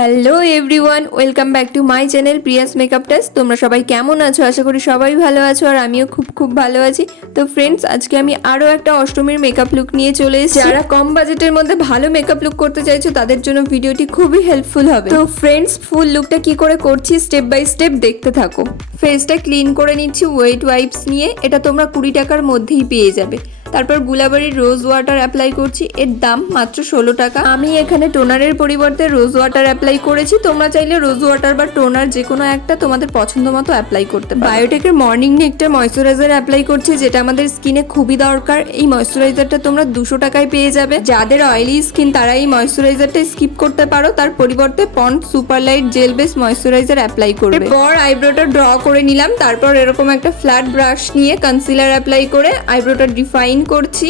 Hello everyone, welcome back to my channel Prius makeup test. তোমরা সবাই কেমন আছো? আশা করি সবাই ভালো আছো আর আমিও খুব ভালো আছি। তো ফ্রেন্ডস, আজকে আমি আরও একটা অষ্টমীর মেকআপ লুক নিয়ে চলে এসেছি। যারা কম বাজেটের মধ্যে ভালো মেকআপ লুক করতে চাইছো তাদের জন্য ভিডিওটি খুবই হেল্পফুল হবে। তো ফ্রেন্ডস, ফুল লুকটা কি করে করছি স্টেপ বাই স্টেপ দেখতে থাকো। ফেসটা ক্লিন করে নিচ্ছি ওয়েট ওয়াইপস নিয়ে। এটা তোমরা 20 টাকার মধ্যেই পেয়ে যাবে। তারপর গুলাবাড়ির রোজ ওয়াটার অ্যাপ্লাই করছি, এর দাম মাত্র 16 টাকা। আমি এখানে টোনারের পরিবর্তে রোজ ওয়াটার অ্যাপ্লাই করেছি। তোমরা চাইলে রোজ ওয়াটার বা টোনার যে কোনো একটা তোমাদের পছন্দ মতো অ্যাপ্লাই করতে পারো। বায়োটেকের মর্নিং নেকটার ময়শ্চারাইজার অ্যাপ্লাই করছি, যেটা আমাদের স্কিনে খুবই দরকার। এই ময়শ্চারাইজারটা তোমরা 200 টাকায় পেয়ে যাবে। যাদের অয়েলি স্কিন তারা এই ময়শ্চারাইজারটা স্কিপ করতে পারো, তার পরিবর্তে Pond super light gel base moisturizer apply করবে। এরপর আইব্রোটা ড্র করে নিলাম। তারপর এরকম একটা ফ্ল্যাট ব্রাশ নিয়ে কনসিলার অ্যাপ্লাই করে আইব্রোটা ডিফাইন করছি।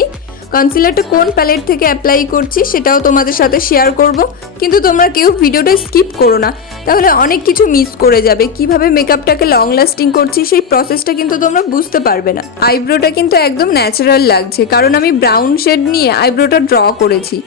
কনসিলারটা কোন প্যালেট থেকে অ্যাপ্লাই করছি সেটাও তোমাদের সাথে শেয়ার করব, কিন্তু তোমরা কেউ ভিডিওটা স্কিপ করো না, তাহলে অনেক কিছু মিস করে যাবে। কিভাবে মেকআপটাকে লং লাস্টিং করছি সেই প্রসেসটা কিন্তু তোমরা বুঝতে পারবে না। আইব্রোটা কিন্তু একদম ন্যাচারাল লাগছে, কারণ আমি ব্রাউন শেড নিয়ে আইব্রোটা ড্র করেছি।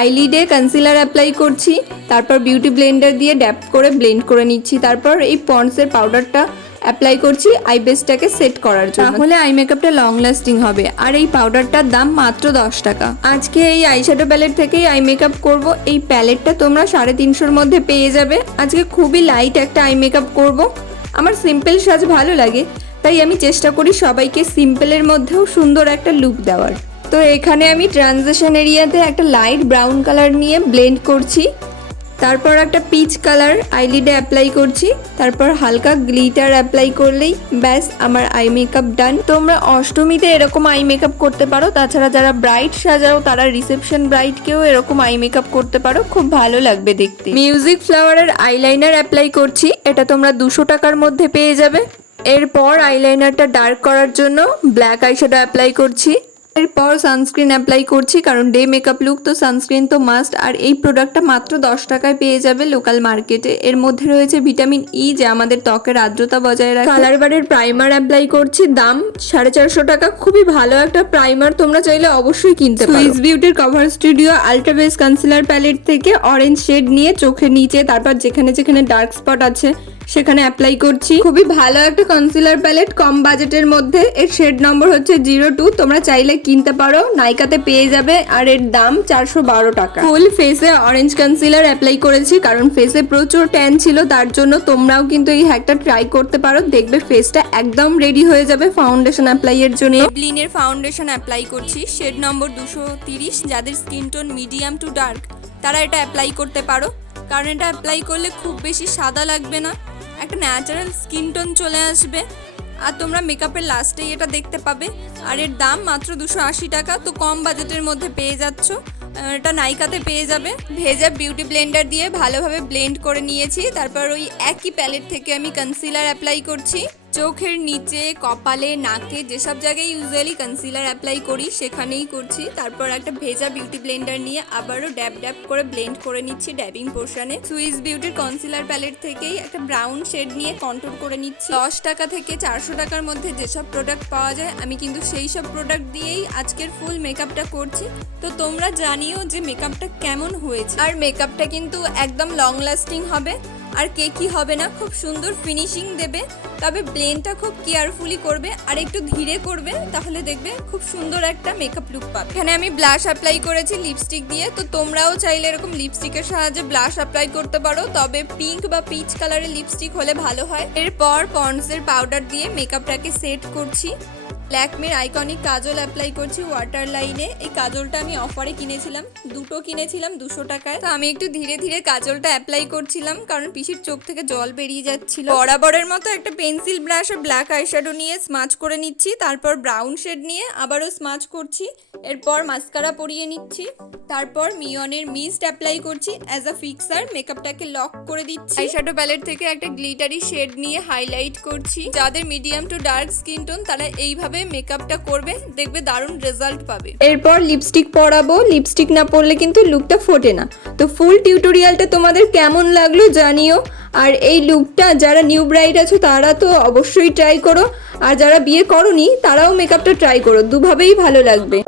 আইলিডে কনসিলার অ্যাপ্লাই করছি, তারপর বিউটি ব্লেন্ডার দিয়ে ড্যাপ করে ব্লেন্ড করে নিচ্ছি। তারপর এই পন্ডসের পাউডারটা অ্যাপ্লাই করছি আই বেসটাকে সেট করার জন্য, তাহলে আই মেকআপটা লং লাস্টিং হবে। আর এই পাউডারটার দাম মাত্র 10 টাকা। আজকে এই আইশ্যাডো প্যালেট থেকেই আই মেকআপ করব। এই প্যালেটটা তোমরা 350-র মধ্যে পেয়ে যাবে। আজকে খুবই লাইট একটা আই মেকআপ করব। আমার সিম্পল সাজ ভালো লাগে, তাই আমি চেষ্টা করি সবাইকে সিম্পলের মধ্যেও সুন্দর একটা লুক দেওয়ার। তো এখানে আমি ট্রানজিশন এরিয়াতে একটা লাইট ব্রাউন কালার নিয়ে ব্লেন্ড করছি। তারপর একটা পিচ কালার আইলিডে অ্যাপ্লাই করছি। তারপর হালকা গ্লিটার অ্যাপ্লাই করলেই ব্যাস আমার আই মেকআপ ডান। তোমরা অষ্টমীতে এরকম আই মেকআপ করতে পারো। তাছাড়া যারা ব্রাইড সাজাও তারা রিসেপশন ব্রাইডকেও এরকম আই মেকআপ করতে পারো, খুব ভালো লাগবে দেখতে। মিউজিক ফ্লাওয়ারের আইলাইনার অ্যাপ্লাই করছি, এটা তোমরা 200 টাকার মধ্যে পেয়ে যাবে। এরপর আইলাইনারটা ডার্ক করার জন্য ব্ল্যাক আইশ্যাডো অ্যাপ্লাই করছি। এরপর সানস্ক্রিন অ্যাপ্লাই করছি, কারণ ডে মেকআপ লুক তো সানস্ক্রিন তো মাস্ট। আর এই প্রোডাক্টটা মাত্র 10 টাকায় পেয়ে যাবে লোকাল মার্কেটে। এর মধ্যে রয়েছে ভিটামিন ই, যা আমাদের ত্বকের আর্দ্রতা বজায় রাখে। কালার বারের প্রাইমার অ্যাপ্লাই করছি, দাম 450 টাকা। খুবই ভালো একটা প্রাইমার, তোমরা চাইলে অবশ্যই কিনতে পারো। সুইস বিউটির cover studio ultra base concealer palette থেকে অরেঞ্জ শেড নিয়ে চোখের নিচে, তারপর যেখানে যেখানে ডার্ক স্পট আছে সেখানে অ্যাপ্লাই করছি। খুবই ভালো একটা কনসিলার প্যালেট, কম বাজেটের মধ্যে। এর শেড নম্বর হচ্ছে 02। তোমরা চাইলে কিনতে পারো, নাইকাতে পেয়ে যাবে। আর এর দাম 412 টাকা। ফুল ফেসে অরেঞ্জ কনসিলার অ্যাপ্লাই করেছি, কারণ ফেসে প্রচুর ট্যান ছিল। তার জন্য তোমরাও কিন্তু এই হ্যাকটা ট্রাই করতে পারো, দেখবে ফেসটা একদম রেডি হয়ে যাবে ফাউন্ডেশন অ্যাপ্লাই এর জন্য। ব্লিনের ফাউন্ডেশন অ্যাপ্লাই করছি, শেড নম্বর 230। যাদের skin tone medium to dark তারা এটা অ্যাপ্লাই করতে পারো, কারণ এটা অ্যাপ্লাই করলে খুব বেশি সাদা লাগবে না, একটা ন্যাচারাল স্কিন টোন চলে আসবে। আর তোমরা মেকআপের লাস্টেই এটা দেখতে পাবে। আর এর দাম মাত্র 280 টাকা। তো কম বাজেটের মধ্যে পেয়ে যাচ্ছ, এটা নাইকাতে পেয়ে যাবে। ভেজা বিউটি ব্লেন্ডার দিয়ে ভালোভাবে ব্লেন্ড করে নিয়েছি। তারপর ওই একই প্যালেট থেকে আমি কনসিলার অ্যাপ্লাই করছি। চোখের নিচে, কপালে, নাকে, যেসব জায়গায় ইউজুয়ালি কনসিলার অ্যাপ্লাই করি সেখানেই করছি। তারপর একটা ভেজা বিউটি ব্লেন্ডার নিয়ে আবারও ড্যাব ড্যাব করে ব্লেন্ড করে নিচ্ছি ড্যাবিং পোর্শনে। সুইস বিউটির কনসিলার প্যালেট থেকেই একটা ব্রাউন শেড নিয়ে কন্ট্রোল করে নিচ্ছি। 10 টাকা থেকে 400 টাকার মধ্যে যেসব প্রোডাক্ট পাওয়া যায় আমি কিন্তু সেই সব প্রোডাক্ট দিয়েই আজকের ফুল মেকআপটা করছি। তো তোমরা জানিও যে মেকআপটা কেমন হয়েছে। আর মেকআপটা কিন্তু একদম লং লাস্টিং হবে, আর কেকি হবে না, খুব সুন্দর ফিনিশিং দেবে। তবে ব্লেন্ডটা খুব কেয়ারফুলি করবে আর একটু ধীরে করবে, তাহলে দেখবে খুব সুন্দর একটা মেকআপ লুক পাবে। এখানে আমি ব্লাশ অ্যাপ্লাই করেছি লিপস্টিক দিয়ে। তো তোমরাও চাইলে এরকম লিপস্টিকের সাহায্যে ব্লাশ অ্যাপ্লাই করতে পারো, তবে পিঙ্ক বা পিচ কালারের লিপস্টিক হলে ভালো হয়। এরপর পন্ডসের পাউডার দিয়ে মেকআপটাকে সেট করছি। ল্যাকমির আইকনিক কাজল অ্যাপ্লাই করছি ওয়াটার লাইনে। এই কাজলটা আমি অফারে কিনেছিলাম, দুটো কিনেছিলাম 200 টাকায়। তো আমি একটু ধীরে ধীরে কাজলটা অ্যাপ্লাই করছিলাম, কারণ পিসির চোখ থেকে জল বেরিয়ে যাচ্ছিল। বরাবরের মতো একটা পেন্সিল ব্রাশ আর ব্ল্যাক আইশ্যাডো নিয়ে স্মাচ করে নিচ্ছি। তারপর ব্রাউন শেড নিয়ে আবারও স্মাচ করছি। এরপর মাস্কারা পরিয়ে নিচ্ছি। তারপর মিয়নের মিস্ট অ্যাপ্লাই করছি অ্যাজ আ ফিক্সার। মেকআপটাকে লক করে দিচ্ছি। আইশ্যাডো প্যালেট থেকে একটা গ্লিটারি শেড নিয়ে হাইলাইট করছি। যাদের medium to dark skin tone তারা এইভাবে মেকআপটা করবে, দেখবে দারুণ রেজাল্ট পাবে। এরপর লিপস্টিক পরাবো। লিপস্টিক না পরলে কিন্তু লুকটা ফোটে না। তো ফুল টিউটোরিয়ালটা তোমাদের কেমন লাগলো জানিও। আর এই লুকটা যারা নিউ ব্রাইড আছো তারা তো অবশ্যই ট্রাই করো, আর যারা বিয়ে করোনি তারাও মেকআপটা ট্রাই করো, দুভাবেই ভালো লাগবে।